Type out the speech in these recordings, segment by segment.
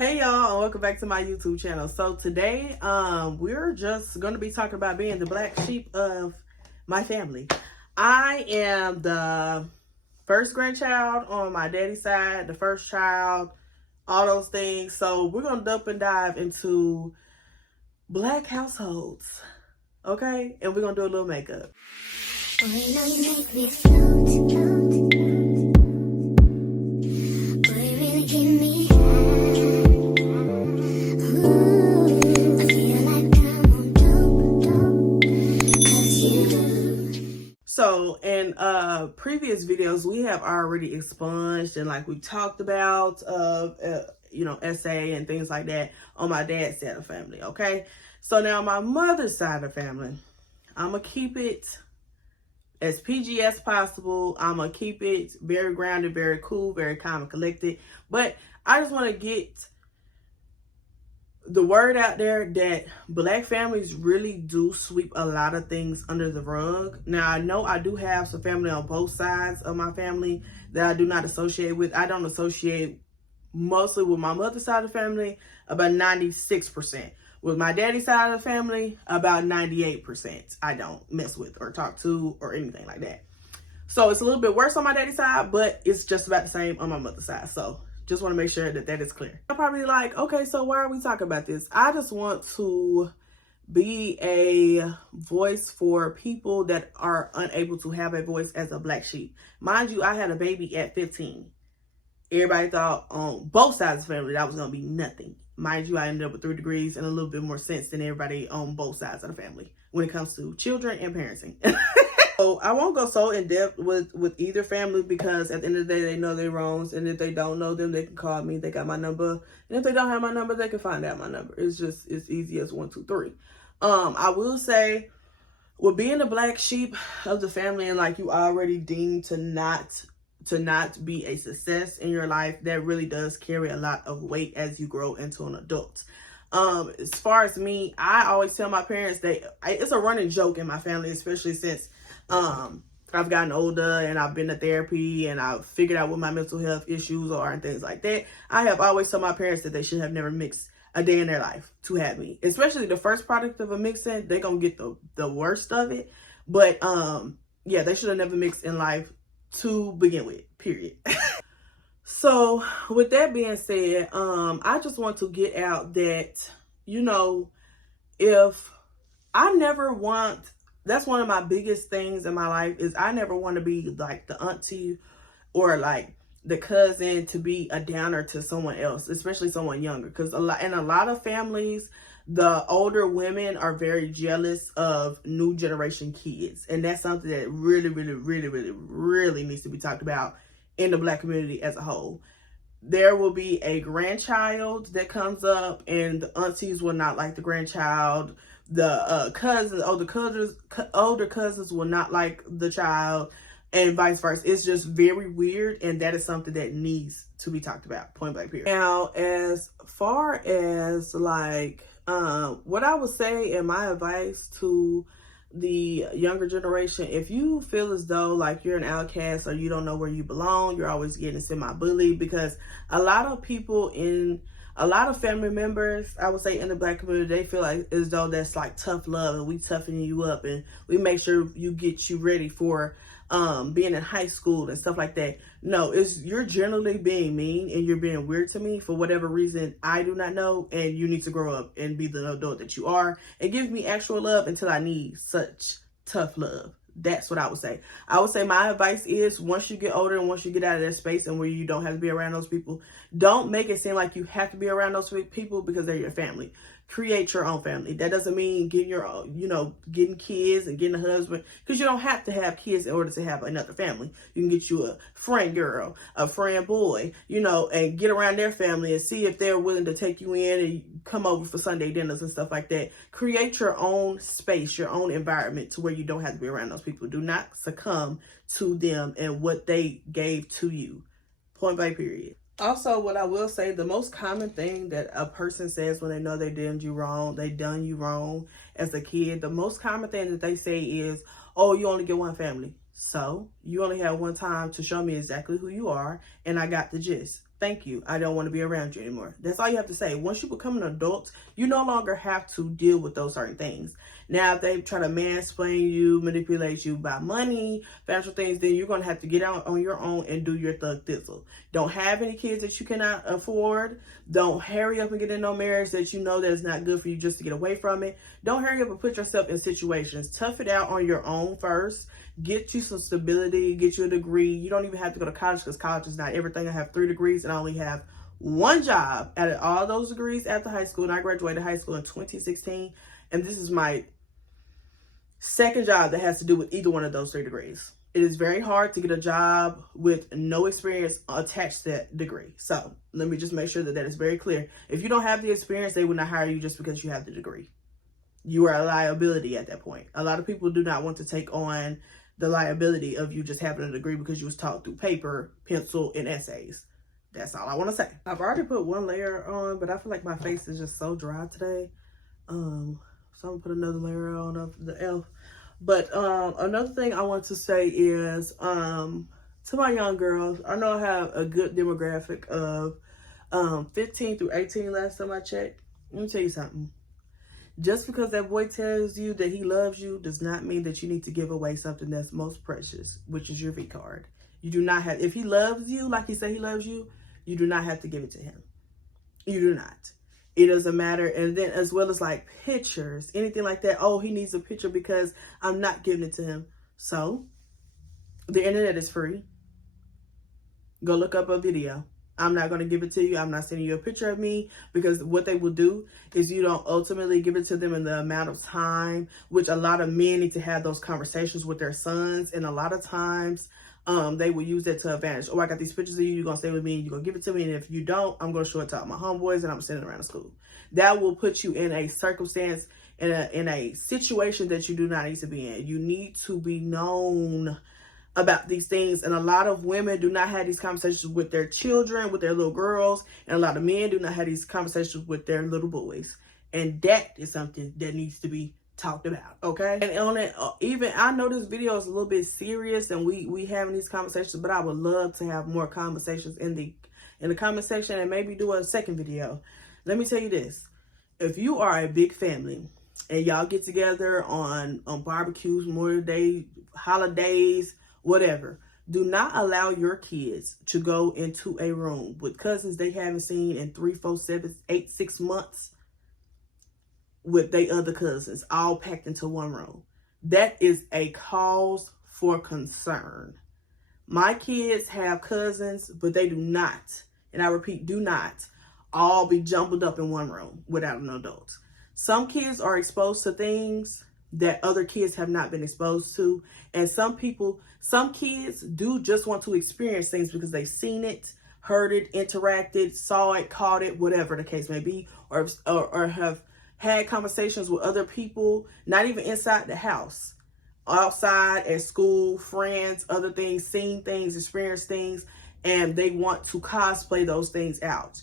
Hey y'all, and welcome back to my YouTube channel. So today we're just going to be talking about being the black sheep of my family. I am the first grandchild on my daddy's side, the first child, all those things. So we're going to dump and dive into black households, okay? And we're going to do a little makeup. Boy, you know you make me float, float. Boy, you really give me high. Ooh, I feel like I'm on dope, dope. 'Cause you. So in previous videos, we have already expunged and like we talked about SA and things like that on my dad's side of family, okay? So now my mother's side of family, I'm gonna keep it as PG as possible. I'm gonna keep it very grounded, very cool, very calm and collected. But I just want to get the word out there that black families really do sweep a lot of things under the rug. Now, I know I do have some family on both sides of my family that I do not associate with. I don't associate mostly with my mother's side of the family, about 96%. With my daddy's side of the family, about 98%. I don't mess with or talk to or anything like that. So it's a little bit worse on my daddy's side, but it's just about the same on my mother's side. So just want to make sure that that is clear. I'm probably like, okay, so why are we talking about this? I just want to be a voice for people that are unable to have a voice as a black sheep. Mind you, I had a baby at 15. Everybody thought on both sides of the family that was going to be nothing. Mind you, I ended up with 3 degrees and a little bit more sense than everybody on both sides of the family when it comes to children and parenting. So I won't go so in depth with either family because at the end of the day, they know their wrongs. And if they don't know them, they can call me. They got my number. And if they don't have my number, they can find out my number. It's easy as 1, 2, 3. I will say with being the black sheep of the family and like you already deemed to not be a success in your life, that really does carry a lot of weight as you grow into an adult. As far as me, I always tell my parents that it's a running joke in my family, especially since I've gotten older and I've been to therapy and I've figured out what my mental health issues are and things like that. I have always told my parents that they should have never mixed a day in their life to have me, especially the first product of a mixing. They're gonna get the worst of it, but yeah, they should have never mixed in life to begin with, period. So with that being said, I just want to get out that, you know, if I never want, that's one of my biggest things in my life is I never want to be like the auntie or like the cousin to be a downer to someone else, especially someone younger. Because in a lot of families, the older women are very jealous of new generation kids. And that's something that really, really, really, really, really needs to be talked about in the black community as a whole. There will be a grandchild that comes up and the aunties will not like the grandchild. The older cousins will not like the child, and vice versa. It's just very weird, and that is something that needs to be talked about, point blank period. Now, as far as like what I would say in my advice to the younger generation, if you feel as though like you're an outcast or you don't know where you belong, you're always getting semi-bullied, because a lot of people a lot of family members, I would say in the black community, they feel like as though that's like tough love and we toughen you up and we make sure you get you ready for being in high school and stuff like that. No, you're generally being mean and you're being weird to me for whatever reason I do not know, and you need to grow up and be the adult that you are and give me actual love until I need such tough love. That's what I would say. I would say my advice is once you get older and once you get out of that space and where you don't have to be around those people, don't make it seem like you have to be around those people because they're your family. Create your own family. That doesn't mean getting your own, getting kids and getting a husband, because you don't have to have kids in order to have another family. You can get you a friend girl, a friend boy, and get around their family and see if they're willing to take you in and come over for Sunday dinners and stuff like that. Create your own space, your own environment to where you don't have to be around those people. Do not succumb to them and what they gave to you. Point blank period. Also, what I will say, the most common thing that a person says when they know they done you wrong as a kid, the most common thing that they say is, oh, you only get one family. So you only have one time to show me exactly who you are, and I got the gist. Thank you. I don't want to be around you anymore. That's all you have to say. Once you become an adult, you no longer have to deal with those certain things. Now, if they try to mansplain you, manipulate you by money, financial things, then you're going to have to get out on your own and do your thug thistle. Don't have any kids that you cannot afford. Don't hurry up and get in no marriage that you know that is not good for you just to get away from it. Don't hurry up and put yourself in situations. Tough it out on your own first. Get you some stability, get you a degree. You don't even have to go to college because college is not everything. I have 3 degrees and I only have 1 job out of all those degrees after high school. And I graduated high school in 2016. And this is my 2nd job that has to do with either one of those 3 degrees. It is very hard to get a job with no experience attached to that degree. So let me just make sure that that is very clear. If you don't have the experience, they will not hire you just because you have the degree. You are a liability at that point. A lot of people do not want to take on the liability of you just having a degree because you was taught through paper, pencil, and essays. That's all I want to say. I've already put 1 layer on, but I feel like my face is just so dry today. So I'm gonna put another layer on of the e.l.f. But another thing I want to say is to my young girls, I know I have a good demographic of 15 through 18 last time I checked. Let me tell you something. Just because that boy tells you that he loves you does not mean that you need to give away something that's most precious, which is your V card. You do not have, if he loves you like he said he loves you, you do not have to give it to him. You do not. It doesn't matter. And then as well as like pictures, anything like that. Oh, he needs a picture because I'm not giving it to him. So the internet is free. Go look up a video. I'm not going to give it to you. I'm not sending you a picture of me, because what they will do is you don't ultimately give it to them in the amount of time, which a lot of men need to have those conversations with their sons. And a lot of times they will use that to advantage. Oh, I got these pictures of you. You're going to stay with me. You're going to give it to me. And if you don't, I'm going to show it to all my homeboys and I'm going to send it around to school. That will put you in a circumstance, in a situation that you do not need to be in. You need to be known about these things, and a lot of women do not have these conversations with their children, with their little girls, and a lot of men do not have these conversations with their little boys, and that is something that needs to be talked about. Okay, and on it, even I know this video is a little bit serious and we having these conversations, but I would love to have more conversations in the comment section and maybe do a second video. Let me tell you this: if you are a big family and y'all get together on barbecues, Memorial Day, holidays, whatever, do not allow your kids to go into a room with cousins they haven't seen in 3, 4, 7, 8, 6 months with their other cousins all packed into one room. That is a cause for concern. My kids have cousins, but they do not, and I repeat, do not all be jumbled up in one room without an adult. Some kids are exposed to things that other kids have not been exposed to. And some kids do just want to experience things because they've seen it, heard it, interacted, saw it, caught it, whatever the case may be, or have had conversations with other people, not even inside the house, outside, at school, friends, other things, seen things, experienced things, and they want to cosplay those things out.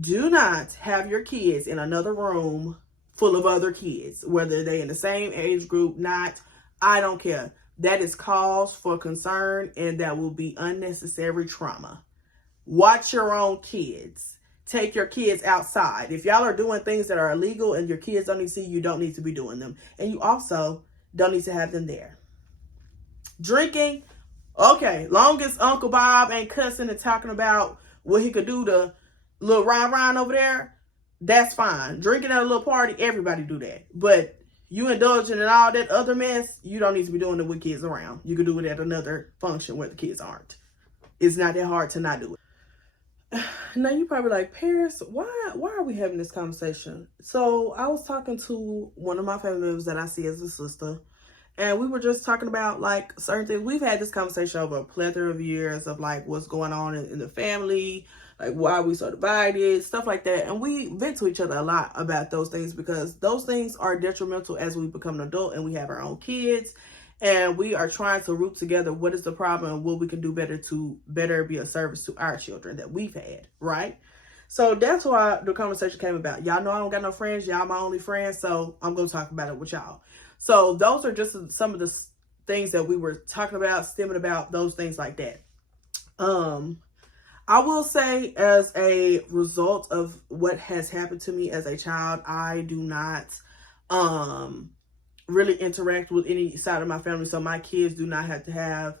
Do not have your kids in another room full of other kids, whether they're in the same age group, not, I don't care. That is cause for concern, and that will be unnecessary trauma. Watch your own kids. Take your kids outside. If y'all are doing things that are illegal and your kids don't need to see, you don't need to be doing them. And you also don't need to have them there. Drinking, okay, long as Uncle Bob ain't cussing and talking about what he could do to little Ryan over there, that's fine. Drinking at a little party, everybody do that. But you indulging in all that other mess, you don't need to be doing it with kids around. You can do it at another function where the kids aren't. It's not that hard to not do it. Now you probably like, Paris, why are we having this conversation? So I was talking to one of my family members that I see as a sister, and we were just talking about like certain things. We've had this conversation over a plethora of years of like what's going on in the family, like why we so divided, stuff like that. And we vent to each other a lot about those things because those things are detrimental as we become an adult and we have our own kids. And we are trying to root together what is the problem and what we can do better to better be a service to our children that we've had, right? So that's why the conversation came about. Y'all know I don't got no friends. Y'all my only friends, so I'm going to talk about it with y'all. So those are just some of the things that we were talking about, stemming about, those things like that. I will say, as a result of what has happened to me as a child, I do not really interact with any side of my family. So my kids do not have to have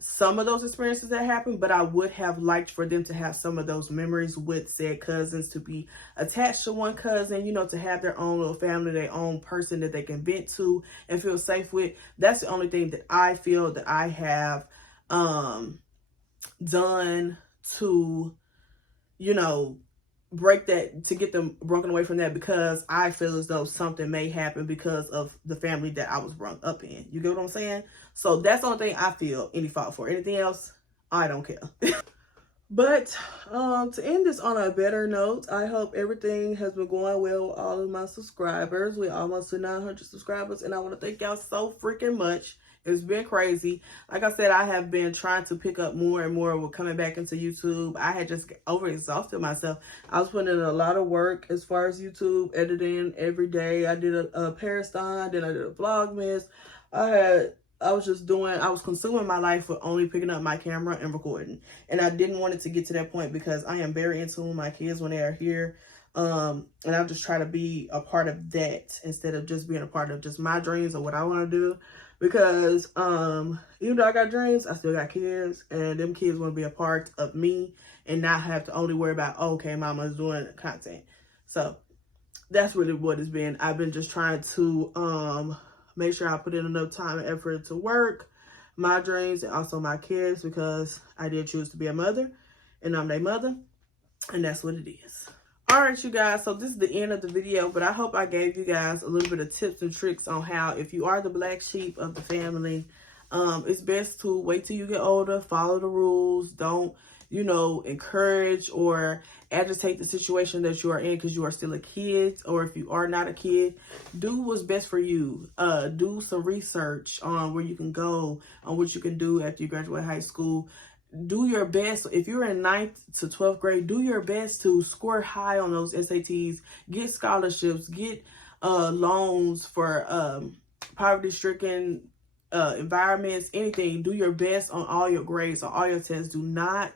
some of those experiences that happen, but I would have liked for them to have some of those memories with said cousins, to be attached to one cousin, you know, to have their own little family, their own person that they can vent to and feel safe with. That's the only thing that I feel that I have done to, you know, break that, to get them broken away from that, because I feel as though something may happen because of the family that I was brought up in. You get what I'm saying? So that's the only thing I feel any fault for. Anything else, I don't care. But to end this on a better note, I hope everything has been going well with all of my subscribers. We're almost to 900 subscribers, and I want to thank y'all so freaking much. It's been crazy. Like I said, I have been trying to pick up more and more with coming back into YouTube. I had just overexhausted myself. I was putting in a lot of work as far as YouTube, editing every day. I did a ParisLynn, then I did a Vlogmas. I was consuming my life with only picking up my camera and recording. And I didn't want it to get to that point, because I am very in tune with my kids when they are here. And I'll just try to be a part of that instead of just being a part of just my dreams or what I want to do. Because even though I got dreams, I still got kids, and them kids want to be a part of me and not have to only worry about, oh, okay, mama's doing content. So that's really what it's been. I've been just trying to make sure I put in enough time and effort to work, my dreams, and also my kids, because I did choose to be a mother, and I'm their mother, and that's what it is. All right, you guys, so this is the end of the video, but I hope I gave you guys a little bit of tips and tricks on how, if you are the black sheep of the family, it's best to wait till you get older, follow the rules, don't, you know, encourage or agitate the situation that you are in because you are still a kid, or if you are not a kid, do what's best for you. Do some research on where you can go, on what you can do after you graduate high school. Do your best. If you're in 9th to 12th grade, do your best to score high on those SATs, get scholarships, get loans for poverty-stricken environments, anything. Do your best on all your grades, on all your tests. Do not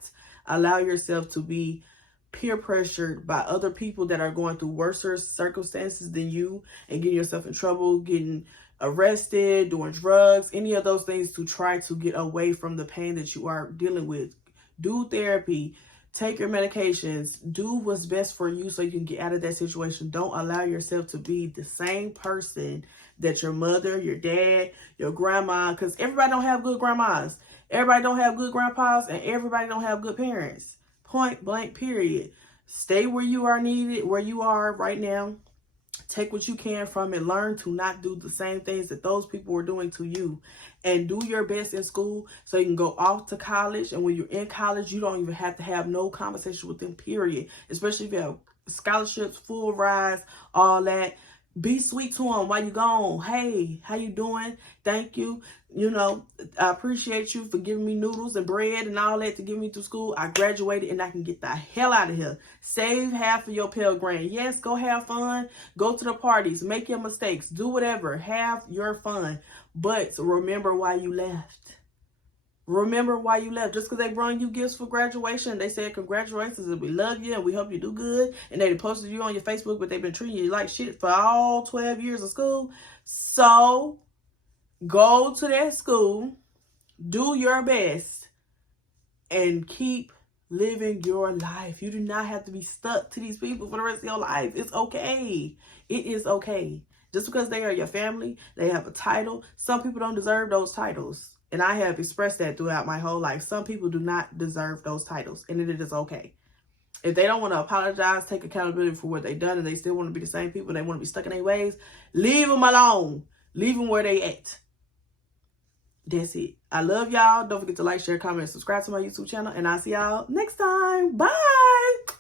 allow yourself to be peer pressured by other people that are going through worse circumstances than you and getting yourself in trouble, getting arrested, doing drugs, any of those things, to try to get away from the pain that you are dealing with. Do therapy, take your medications, do what's best for you so you can get out of that situation. Don't allow yourself to be the same person that your mother, your dad, your grandma, because everybody don't have good grandmas, everybody don't have good grandpas, and everybody don't have good parents. Point blank, period. Stay where you are needed, where you are right now. Take what you can from it. Learn to not do the same things that those people were doing to you. And do your best in school so you can go off to college. And when you're in college, you don't even have to have no conversation with them, period. Especially if you have scholarships, full rides, all that. Be sweet to them while you're gone. Hey, how you doing? Thank you. You know, I appreciate you for giving me noodles and bread and all that to get me through school. I graduated and I can get the hell out of here. Save half of your Pell Grant. Yes, go have fun. Go to the parties. Make your mistakes. Do whatever. Have your fun. But remember why you left. Remember why you left. Just because they brought you gifts for graduation, they said congratulations and we love you and we hope you do good, and they posted you on your Facebook, but they've been treating you like shit for all 12 years of school. So go to that school, do your best, and keep living your life. You do not have to be stuck to these people for the rest of your life. It's okay. It is okay. Just because they are your family, they have a title. Some people don't deserve those titles. And I have expressed that throughout my whole life. Some people do not deserve those titles, and it is okay. If they don't want to apologize, take accountability for what they've done, and they still want to be the same people, they want to be stuck in their ways, leave them alone. Leave them where they at. That's it. I love y'all. Don't forget to like, share, comment, and subscribe to my YouTube channel, and I'll see y'all next time. Bye.